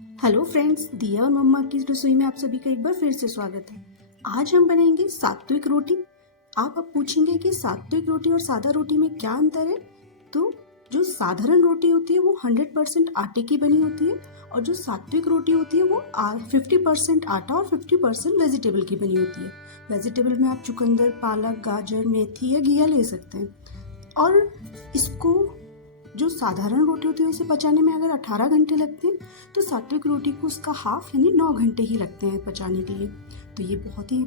Hello friends, दिया और मम्मा की रसोई में आप सभी का एक बार फिर से स्वागत है। आज हम बनाएंगे सात्विक रोटी। आप अब पूछेंगे कि सात्विक रोटी और सादा रोटी में क्या अंतर है। तो जो साधारण रोटी होती है वो 100% आटे की बनी होती है, और जो सात्विक रोटी होती है वो 50% आटा और 50% वेजिटेबल की बनी होती है। वेजिटेबल में आप चुकंदर, पालक, गाजर, मेथी या घिया ले सकते हैं। और इसको जो साधारण रोटी होती है उसे पचाने में अगर 18 घंटे लगते हैं, तो सात्विक रोटी को उसका हाफ यानी 9 घंटे ही लगते हैं पचाने के लिए। तो ये बहुत ही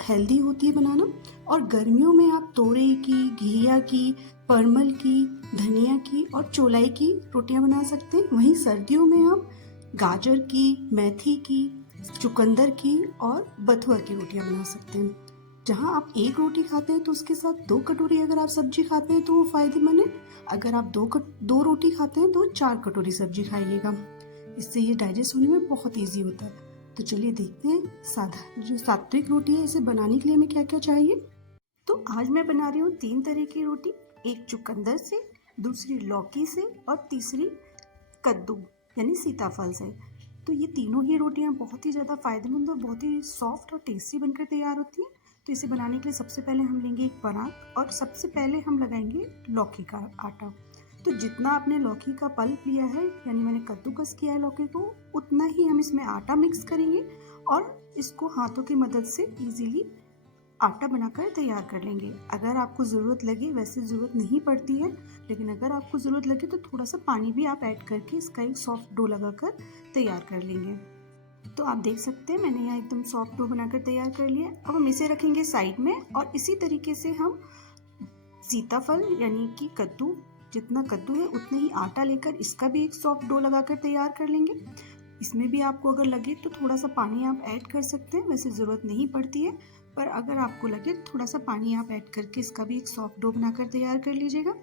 हेल्दी होती है बनाना। और गर्मियों में आप तोरई की, घिया की, परमल की, धनिया की और चौलाई की रोटियां बना सकते हैं। वहीं सर्दियों में आप गाजर की, मेथी की, चुकंदर की और बथुआ की रोटियां बना सकते हैं। जहाँ आप एक रोटी खाते हैं तो उसके साथ 2 कटोरी अगर आप सब्जी खाते हैं तो वो फायदेमंद है। अगर आप दो रोटी खाते हैं तो 4 कटोरी सब्जी खाइएगा। इससे ये डाइजेस्ट होने में बहुत ईजी होता है। तो चलिए देखते हैं साधा जो सात्विक रोटी है इसे बनाने के लिए हमें क्या क्या चाहिए। तो आज मैं बना रही हूँ 3 तरह की रोटी। एक चुकंदर से, दूसरी लौकी से और तीसरी कद्दू यानी सीताफल से। तो ये तीनों ही रोटियां बहुत ही ज़्यादा फायदेमंद और बहुत ही सॉफ्ट और टेस्टी बनकर तैयार होती हैं। तो इसे बनाने के लिए सबसे पहले हम लेंगे एक परात और सबसे पहले हम लगाएंगे लौकी का आटा। तो जितना आपने लौकी का पल्प लिया है यानी मैंने कद्दूकस किया है लौकी को, उतना ही हम इसमें आटा मिक्स करेंगे और इसको हाथों की मदद से इजीली आटा बनाकर तैयार कर लेंगे। अगर आपको ज़रूरत लगे, वैसे ज़रूरत नहीं पड़ती है, लेकिन अगर आपको ज़रूरत लगे तो थोड़ा सा पानी भी आप ऐड करके इसका एक सॉफ्ट डो लगाकर तैयार कर लेंगे। तो आप देख सकते हैं मैंने यहाँ एकदम सॉफ्ट डो बनाकर तैयार कर लिया। अब हम इसे रखेंगे साइड में और इसी तरीके से हम सीताफल यानी कि कद्दू, जितना कद्दू है उतने ही आटा लेकर इसका भी एक सॉफ्ट डो लगाकर तैयार कर लेंगे। इसमें भी आपको अगर लगे तो थोड़ा सा पानी आप ऐड कर सकते हैं, वैसे ज़रूरत नहीं पड़ती है, पर अगर आपको लगे तो थोड़ा सा पानी आप ऐड करके इसका भी एक सॉफ्ट डो बनाकर तैयार कर लीजिएगा।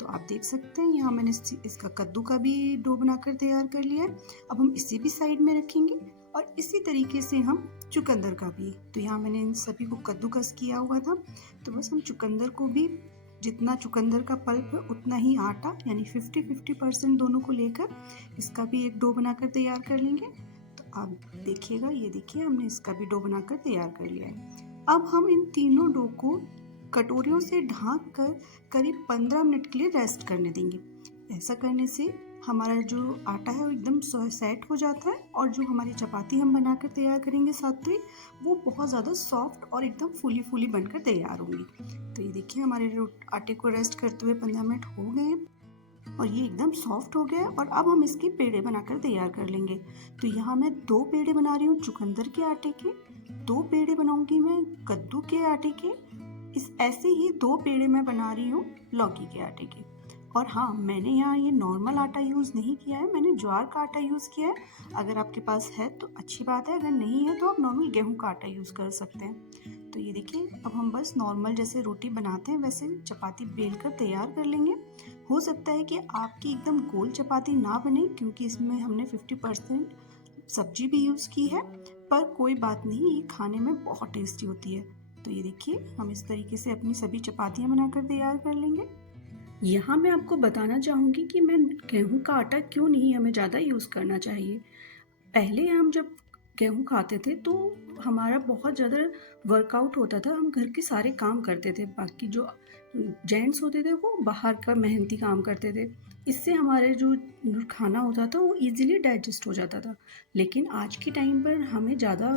तो आप देख सकते हैं यहाँ मैंने इसका कद्दू का भी डो बनाकर तैयार कर लिया है। अब हम इसे भी साइड में रखेंगे और इसी तरीके से हम चुकंदर का भी। तो यहाँ मैंने इन सभी को कद्दूकस किया हुआ था, तो बस हम चुकंदर को भी जितना चुकंदर का पल्प है उतना ही आटा यानी 50-50% दोनों को लेकर इसका भी एक डो बनाकर तैयार कर लेंगे। तो आप देखिएगा, ये देखिए हमने इसका भी डो बनाकर तैयार कर लिया है। अब हम इन तीनों डो को कटोरियों से ढक कर करीब 15 मिनट के लिए रेस्ट करने देंगे। ऐसा करने से हमारा जो आटा है वो एकदम सेट हो जाता है और जो हमारी चपाती हम बनाकर तैयार करेंगे सात्विक, वो बहुत ज़्यादा सॉफ्ट और एकदम फूली फूली बनकर तैयार होंगी। तो ये देखिए हमारे आटे को रेस्ट करते हुए 15 मिनट हो गए हैं और ये एकदम सॉफ्ट हो गया है। और अब हम इसके पेड़े बनाकर तैयार कर लेंगे। तो यहाँ मैं 2 पेड़े बना रही हूँ चुकंदर के आटे के, 2 पेड़े बनाऊंगी मैं कद्दू के आटे के, इस ऐसे ही 2 पेड़े मैं बना रही हूँ लौकी के आटे के। और हाँ, मैंने यहाँ ये नॉर्मल आटा यूज़ नहीं किया है, मैंने ज्वार का आटा यूज़ किया है। अगर आपके पास है तो अच्छी बात है, अगर नहीं है तो आप नॉर्मल गेहूं का आटा यूज़ कर सकते हैं। तो ये देखिए अब हम बस नॉर्मल जैसे रोटी बनाते हैं वैसे चपाती बेल कर तैयार कर लेंगे। हो सकता है कि आपकी एकदम गोल चपाती ना बने क्योंकि इसमें हमने 50% सब्जी भी यूज़ की है, पर कोई बात नहीं, ये खाने में बहुत टेस्टी होती है। तो ये देखिए हम इस तरीके से अपनी सभी चपातियाँ बनाकर तैयार कर लेंगे। यहाँ मैं आपको बताना चाहूँगी कि मैं गेहूं का आटा क्यों नहीं हमें ज़्यादा यूज़ करना चाहिए। पहले हम जब गेहूं खाते थे तो हमारा बहुत ज़्यादा वर्कआउट होता था, हम घर के सारे काम करते थे, बाकी जो जेंट्स होते थे वो बाहर का मेहनती काम करते थे। इससे हमारे जो खाना होता था वो इजीली डाइजेस्ट हो जाता था। लेकिन आज के टाइम पर हमें ज़्यादा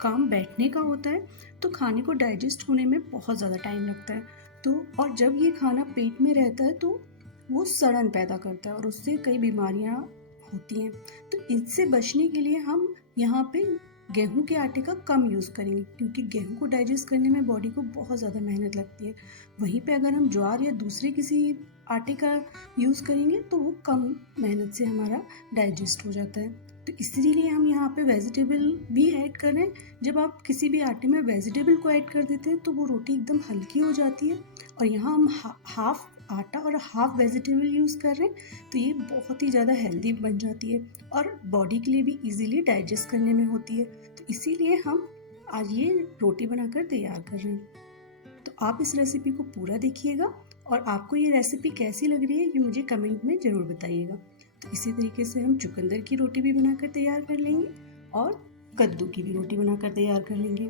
काम बैठने का होता है, तो खाने को डाइजेस्ट होने में बहुत ज़्यादा टाइम लगता है। तो और जब ये खाना पेट में रहता है तो वो सड़न पैदा करता है और उससे कई बीमारियां होती हैं। तो इससे बचने के लिए हम यहाँ पे गेहूं के आटे का कम यूज़ करेंगे, क्योंकि गेहूं को डाइजेस्ट करने में बॉडी को बहुत ज़्यादा मेहनत लगती है। वहीं पे अगर हम ज्वार या दूसरे किसी आटे का यूज़ करेंगे तो वो कम मेहनत से हमारा डाइजेस्ट हो जाता है। तो इसीलिए हम यहाँ पे वेजिटेबल भी ऐड कर रहे हैं। जब आप किसी भी आटे में वेजिटेबल को ऐड कर देते हैं तो वो रोटी एकदम हल्की हो जाती है। और यहाँ हम हाफ आटा और हाफ वेजिटेबल यूज़ कर रहे हैं, तो ये बहुत ही ज़्यादा हेल्दी बन जाती है और बॉडी के लिए भी इजीली डाइजेस्ट करने में होती है। तो इसीलिए हम आज ये रोटी बनाकर तैयार कर रहे हैं। तो आप इस रेसिपी को पूरा देखिएगा और आपको ये रेसिपी कैसी लग रही है ये मुझे कमेंट में ज़रूर बताइएगा। तो इसी तरीके से हम चुकंदर की रोटी भी बनाकर तैयार कर लेंगे और कद्दू की भी रोटी बनाकर तैयार कर लेंगे।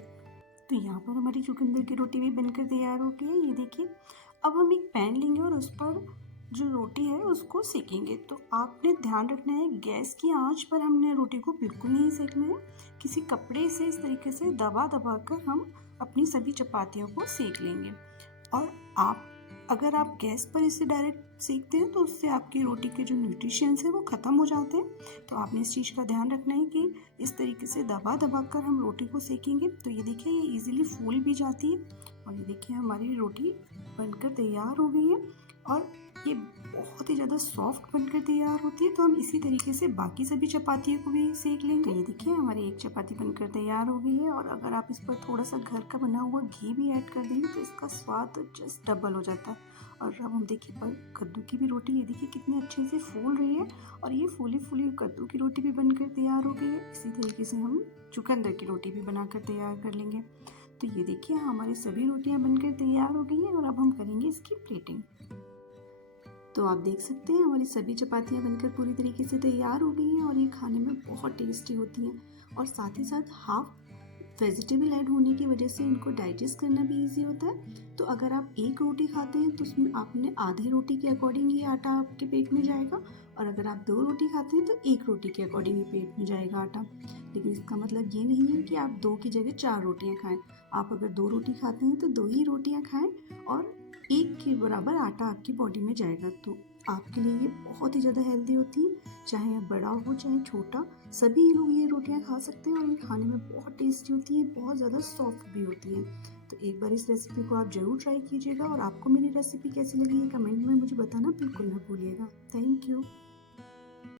तो यहाँ पर हमारी चुकंदर की रोटी भी बनकर तैयार हो गई है, ये देखिए। अब हम एक पैन लेंगे और उस पर जो रोटी है उसको सेकेंगे। तो आपने ध्यान रखना है गैस की आंच पर हमने रोटी को बिल्कुल नहीं सेकना है। किसी कपड़े से इस तरीके से दबा दबा कर हम अपनी सभी चपातियों को सेक लेंगे। और अगर आप गैस पर इसे डायरेक्ट सेकते हैं तो उससे आपकी रोटी के जो न्यूट्रिशंस है वो ख़त्म हो जाते हैं। तो आपने इस चीज़ का ध्यान रखना है कि इस तरीके से दबा दबा कर हम रोटी को सेकेंगे। तो ये देखिए ये इजीली फूल भी जाती है। और ये देखिए हमारी रोटी बनकर तैयार हो गई है और ये बहुत ही ज़्यादा सॉफ्ट बनकर तैयार होती है। तो हम इसी तरीके से बाकी सभी चपातियों को भी सेक लेंगे। ये देखिए हमारी एक चपाती बनकर तैयार हो गई है और अगर आप इस पर थोड़ा सा घर का बना हुआ घी भी ऐड कर देंगे तो इसका स्वाद जस्ट डबल हो जाता है। और अब हम देखिए पर कद्दू की भी रोटी ये देखिए कितनी अच्छे से फूल रही है और ये फूली फूली कद्दू की रोटी भी बनकर तैयार हो गई है। इसी तरीके से हम चुकंदर की रोटी भी बनाकर तैयार कर लेंगे। तो ये देखिए हमारी सभी रोटियां बनकर तैयार हो गई हैं और अब हम करेंगे इसकी प्लेटिंग। तो आप देख सकते हैं हमारी सभी चपातियाँ बनकर पूरी तरीके से तैयार हो गई हैं और ये खाने में बहुत टेस्टी होती हैं और साथ ही साथ हाफ वेजिटेबल ऐड होने की वजह से इनको डाइजेस्ट करना भी इजी होता है। तो अगर आप एक रोटी खाते हैं तो उसमें आपने आधे रोटी के अकॉर्डिंग ये आटा आपके पेट में जाएगा और अगर आप 2 रोटी खाते हैं तो 1 रोटी के अकॉर्डिंग ही पेट में जाएगा आटा। लेकिन इसका मतलब ये नहीं है कि आप 2 की जगह 4 रोटियाँ खाएँ। आप अगर 2 रोटी खाते हैं तो 2 ही रोटियाँ खाएँ और 1 के बराबर आटा आपकी बॉडी में जाएगा। तो आपके लिए ये बहुत ही ज़्यादा हेल्दी होती है। चाहे आप बड़ा हो चाहे छोटा, सभी लोग ये रोटियां खा सकते हैं और ये खाने में बहुत टेस्टी होती है, बहुत ज़्यादा सॉफ्ट भी होती है। तो एक बार इस रेसिपी को आप ज़रूर ट्राई कीजिएगा और आपको मेरी रेसिपी कैसी लगी ये कमेंट में मुझे बताना बिल्कुल ना भूलिएगा। Thank you.